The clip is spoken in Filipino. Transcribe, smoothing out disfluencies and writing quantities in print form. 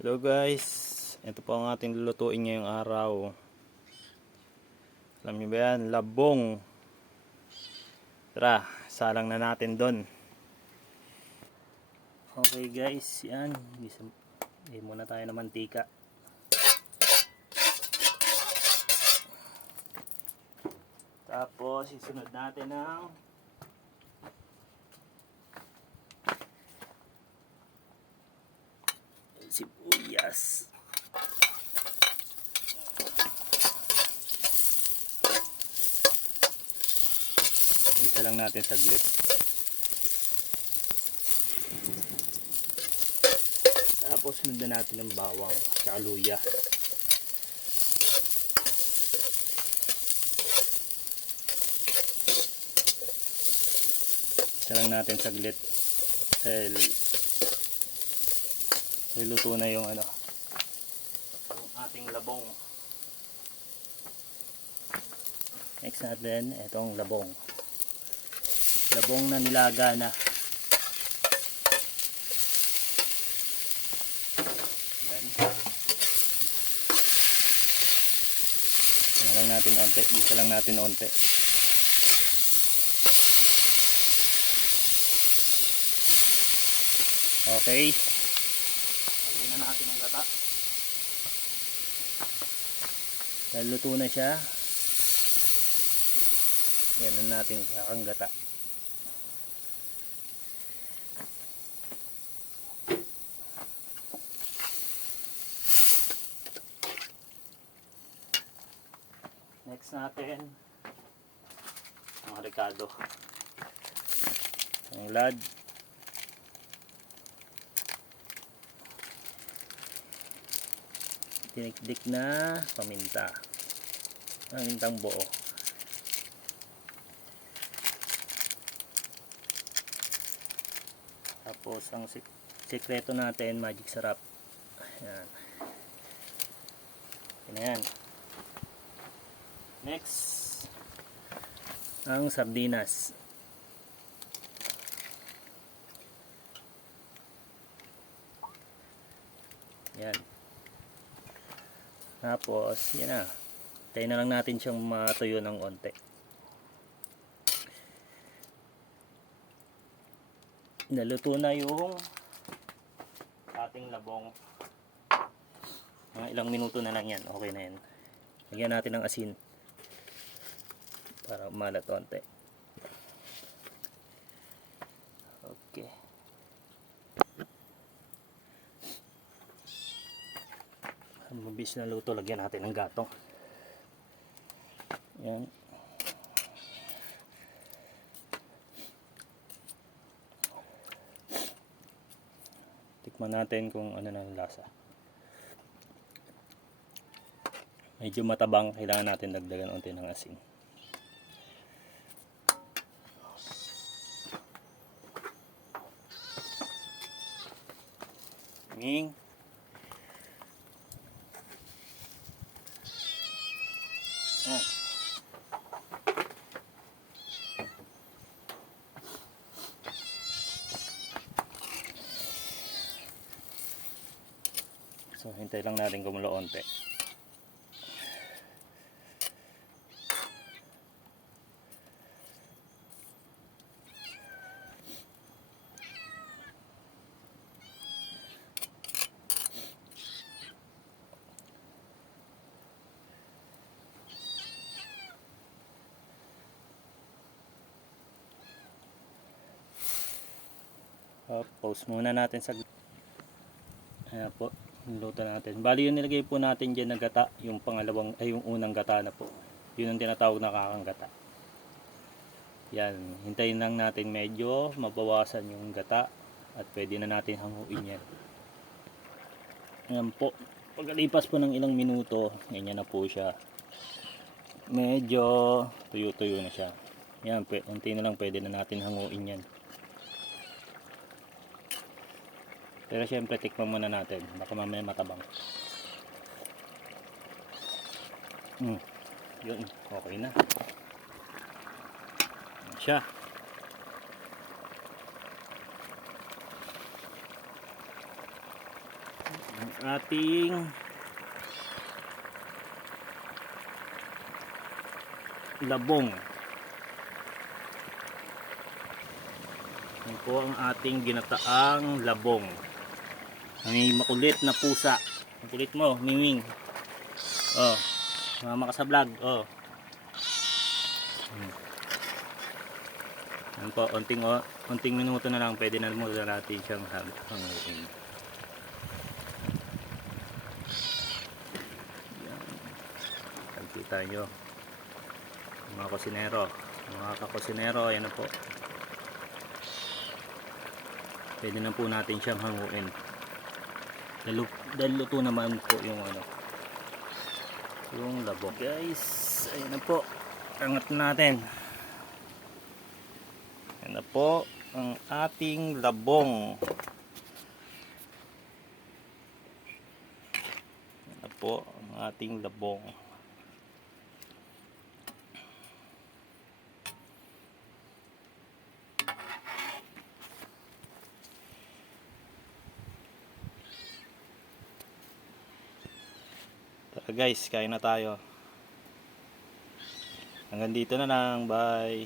Hello guys, ito po ang ating lulutuin ngayong araw. Alam niyo ba yan? Labong. Tara, salang na natin doon. Okay guys, yan. Hindi muna tayo ng mantika. Tapos isunod natin ng sibuyas. Isa lang natin saglit. Tapos sunod na natin ng bawang at luya. Isa lang natin saglit dahil luto na yung ating labong. Next natin itong labong na nilaga na. Yan. Isa lang natin onte. Okay, haluin na natin ang gata dahil luto na siya. Yan ang natin kakang gata. Next natin ang ricado, ang lad, tinikdik na pamintang buo. Tapos ang sikreto natin, magic sarap. Ayan. Ayan. Next, ang sardinas. Yan. Tapos, yan na. Tayo na lang natin siyang matuyo ng onte. Naluto na yung ating labong. Mga ilang minuto na lang yan. Okay na yan. Lagyan natin ng asin para umalat onte. Okay. Mabilis na luto, lagyan natin ng gatong. Yan. Tikman natin kung ano na yung lasa. Medyo matabang, kailangan natin dagdagan unti ng asin. Ming. Yan. So hintay lang natin kumulo onte. Pause muna natin sa ayan po, luto natin. Bali yung nilagay po natin dyan na gata, yung yung unang gata na po. Yun ang tinatawag na kakang gata. Yan, hintayin lang natin medyo mabawasan yung gata at pwede na natin hanguin yan. Ayan po, pagkalipas po ng ilang minuto, ganyan na po siya. Medyo tuyo-tuyo na siya. Yan, unti na lang pwede na natin hanguin yan. Pero syempre tikman muna natin, baka mamaya matabang. Yun, okay na. Yan siya. ating labong. Yan po ang ating ginataang labong. May makulit na pusa. Makulit mo, Mingwing. Oh, mama ka sa vlog. Oh. Yan po, unting minuto na lang, pwede na muna natin siyang hanguin. Yan. Kita nyo. Mga kusinero. Mga kakusinero, ayan na po. Pwede na po natin siyang hanguin. Dahil luto naman po yung labong. Guys, ayan na po. Angat natin. Ayan na po ang ating labong. Ayan na po ang ating labong. Tara guys, kain na tayo. Hanggang dito na lang. Bye.